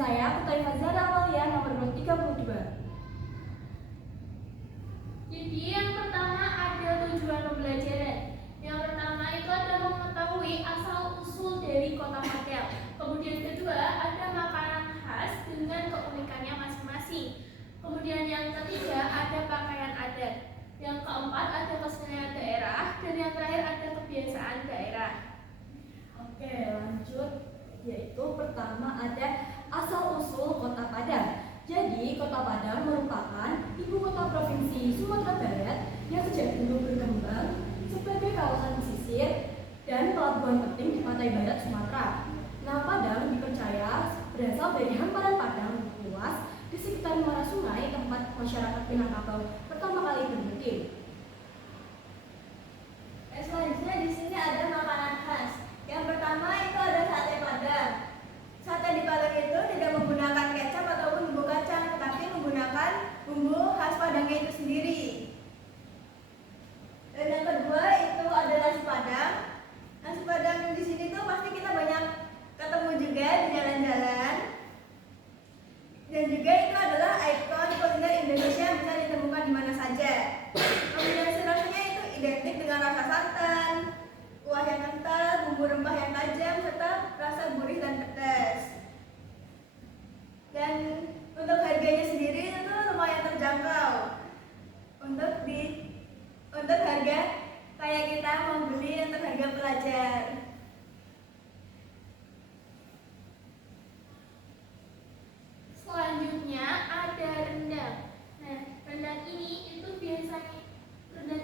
saya Putri Fazara Amalia nomor 32. Jadi yang pertama ada tujuan pembelajaran. Yang pertama itu ada mengetahui asal-usul dari kota Padang. Kemudian kedua ada makanan khas dengan keunikannya masing-masing. Kemudian yang ketiga ada pakaian adat. Yang keempat ada kesenian daerah. Dan yang terakhir ada kebiasaan daerah. Oke, lanjut. Yaitu pertama ada asal-usul kota Padang. Jadi, Kota Padang merupakan ibu kota provinsi Sumatera Barat yang sejak dulu berkembang sebagai kawasan pesisir dan pelabuhan penting di pantai barat Sumatera. Nama Padang dipercaya berasal dari hamparan padang luas di sekitar muara sungai tempat masyarakat Minangkabau pertama kali bermukim. Selanjutnya di sini ada makanan khas. Yang pertama itu ada sate Padang. Sate di Padang itu tidak menggunakan kecap ataupun bumbu kacang, tetapi menggunakan bumbu khas Padangnya itu sendiri. Dan yang kedua itu ada nasi Padang. Nasi Padang di sini tuh pasti kita banyak ketemu juga di jalan-jalan. Dan juga itu adalah ikon kuliner Indonesia yang bisa ditemukan di mana saja. Kombinasi rasanya itu identik dengan rasa santan, kuah yang kental, bumbu rempah yang tajam, serta rasa gurih dan pedas. Dan untuk harganya sendiri itu lumayan terjangkau. Untuk harga kayak kita mau beli untuk harga pelajar. Selanjutnya ada rendang. Nah, rendang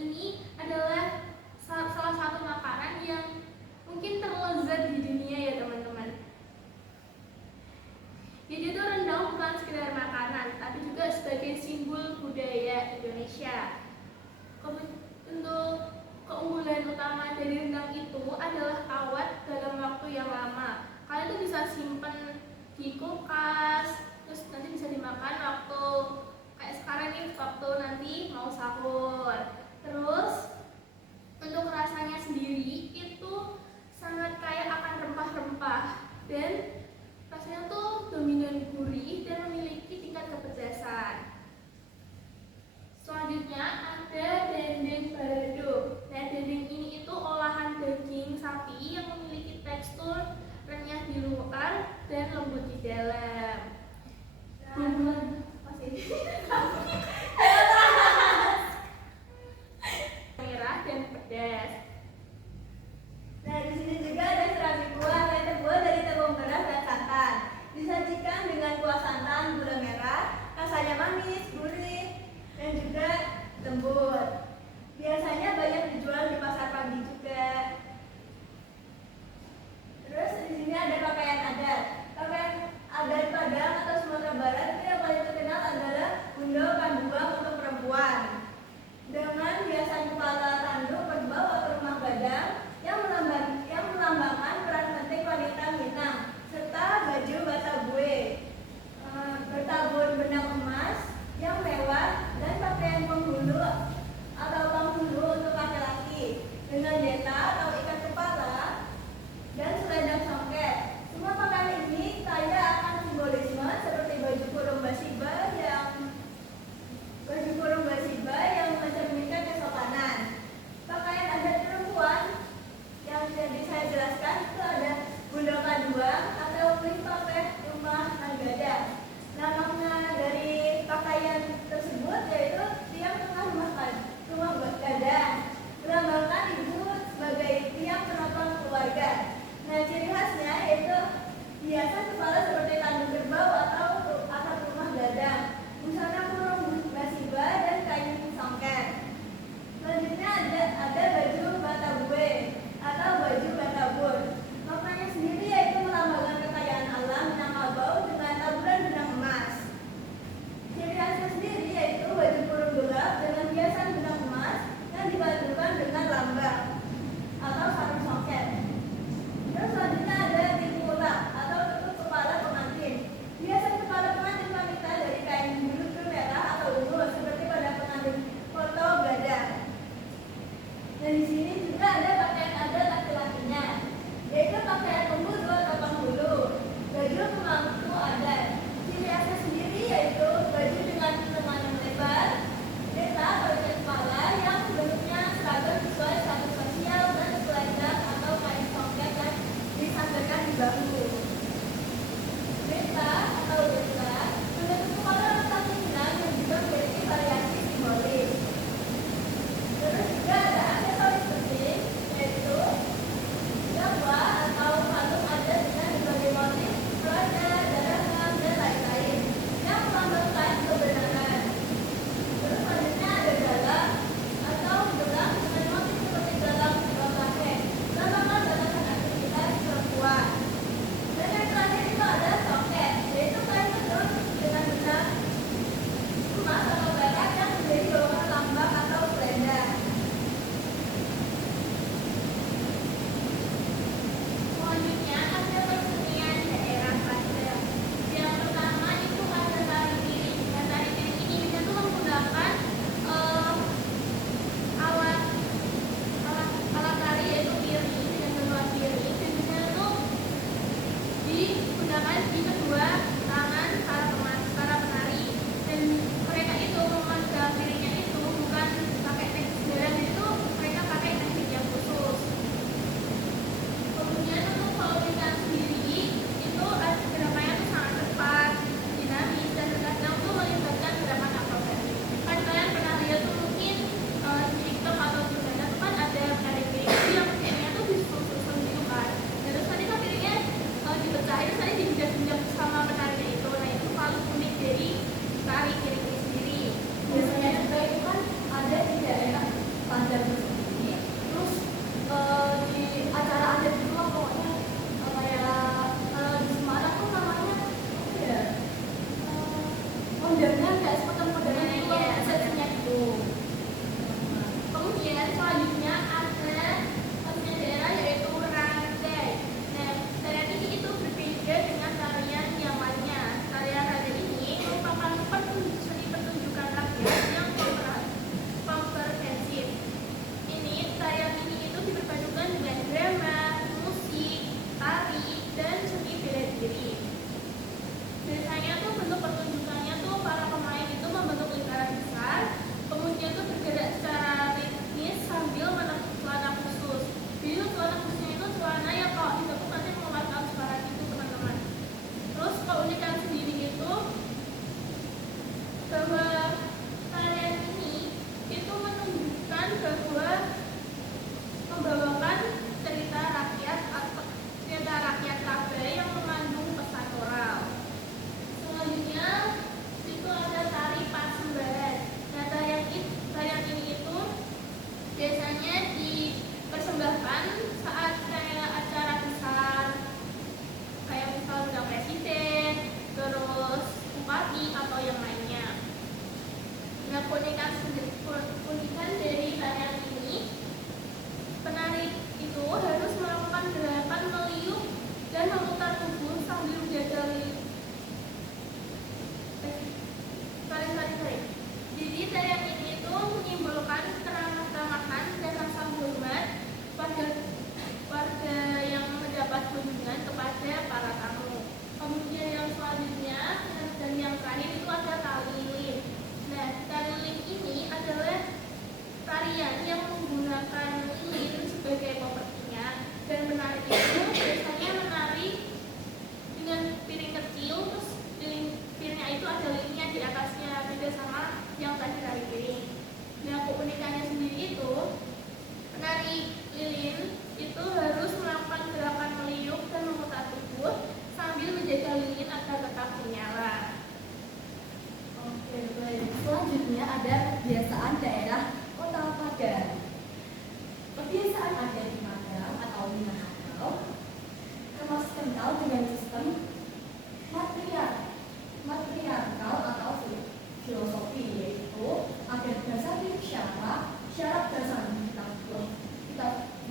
ini adalah salah satu makanan yang mungkin terlezat di dunia ya teman-teman. Jadi itu rendang bukan sekedar makanan, tapi juga sebagai simbol budaya Indonesia. Untuk keunggulan utama dari rendang itu adalah awet dalam waktu yang lama. Kalian tuh bisa simpen di kulkas, terus nanti bisa dimakan waktu kayak sekarang nih, waktu nanti mau sahur. Terus untuk rasanya sendiri itu sangat kaya akan rempah-rempah dan rasanya tuh dominan gurih dan memiliki tingkat kepedasan. Selanjutnya ada dendeng balado. Nah, dendeng ini itu olahan daging sapi yang memiliki tekstur renyah di luar dan lembut di dalam. Merah dan pedas. Nah, di sini juga ada serasi buah yang terbuat dari kedua tangan para penari, dan mereka itu memegang piringnya itu bukan pakai teknik sederhana, itu mereka pakai teknik yang khusus. Kemudian untuk keunikan sendiri itu gerakannya tuh sangat cepat, dinamis, dan terkadang tuh melibatkan gerakan akrobatik. Kan kalian pernah lihat tuh mungkin di TikTok atau di mana tuh kan ada piring-piring itu yang piringnya tuh disusun gitu kan. Dan terus nanti kan piringnya dipecahin, terus nanti dijejak-jejak sama penarinya itu. Nah itu paling unik dari tari piring ini sendiri. Biasanya juga itu kan ada di daerah Padang sendiri, terus di acara adat itu lah pokoknya, kayak di Semarang tuh namanya apa ya, kondangan, kayak seperti kondangan itu loh, Iya, resepsinya itu. Kemudian selanjutnya ada satunya daerah yaitu Randai. Nah, tarian ini itu berbeda dengan tarian yang lainnya. Tarian Randai ini merupakan seni pertunjukan rakyat yang komprehensif. Tarian ini itu diperpadukan dengan drama, musik, tari, dan seni bela diri. Biasanya tuh bentuk pertunjukannya tuh para pemain itu membentuk lingkaran besar, kemudian tuh bergerak secara ritmis sambil menepuk celana khusus. Jadi celana khususnya itu celana yang kalau ditepuk nanti mengeluarkan suara gitu teman-teman. Terus keunikan sendiri itu bahwa tarian ini itu menunjukkan bahwa membawakan cerita rakyat atau cerita rakyat Tabai yang mengandung pesan moral. Selanjutnya itu ada tari Pasembahan. Nah, tarian ini itu biasanya dipersembahkan saat kayak acara besar, kayak misal undang presiden, terus bupati atau yang lainnya. Nah, keunikan dari tarian ini, penari itu harus melakukan gerakan meliuk dan memutar tubuh sambil menjaga Sorry. Jadi tarian ini itu menyimbolkan keramah-tamahan dan rasa hormat pada warga yang mendapat kunjungan kepada para tamu. Kemudian yang selanjutnya dan yang terakhir itu ada tari lilin. Nah, tari lilin ini adalah tarian yang menggunakan lilin sebagai propertinya, dan menari itu biasanya menari dengan piring kecil, terus piringnya itu ada lilinnya di atasnya, beda sama yang tadi tari piring. Nah, keunikannya sendiri itu penari lilin itu harus melakukan gerakan meliuk dan memutar tubuh sambil menjaga lilin agar tetap menyala. Oke, baik. Selanjutnya ada kebiasaan daerah Kota Padang. Kebiasaan ada di Padang atau Minangkabau termasuk kental dengan sistem matriarkal atau filosofi, yaitu ada dasar syarat dasar kita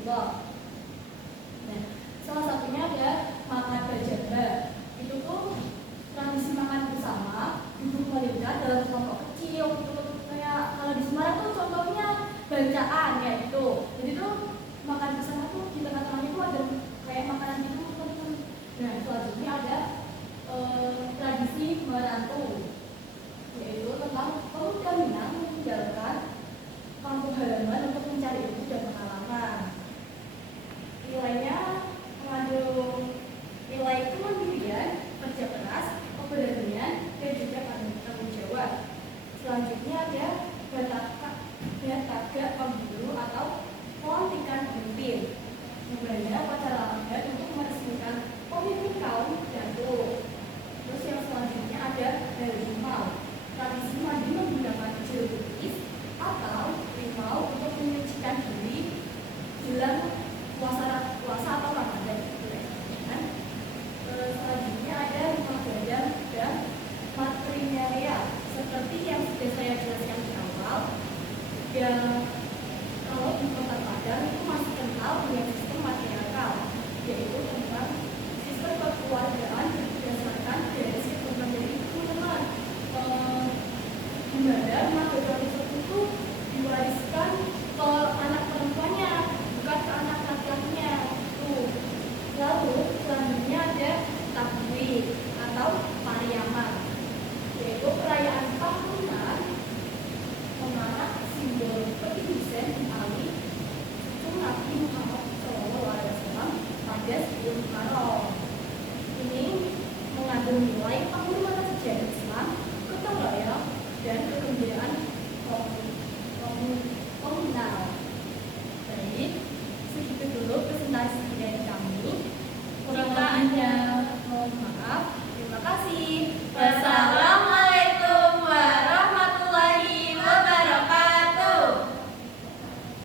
dua. Nah, salah satunya ada makan berjaba. Itu tuh tradisi makan bersama, duduk melihat dalam kelompok kecil gitu. Kayak kalau di Semarang tuh contohnya bacaan kayak gitu. Jadi tuh makan bersama tuh di tengah-tengahnya tuh ada kayak makanan gitu. Nah, selanjutnya ada tradisi merantu.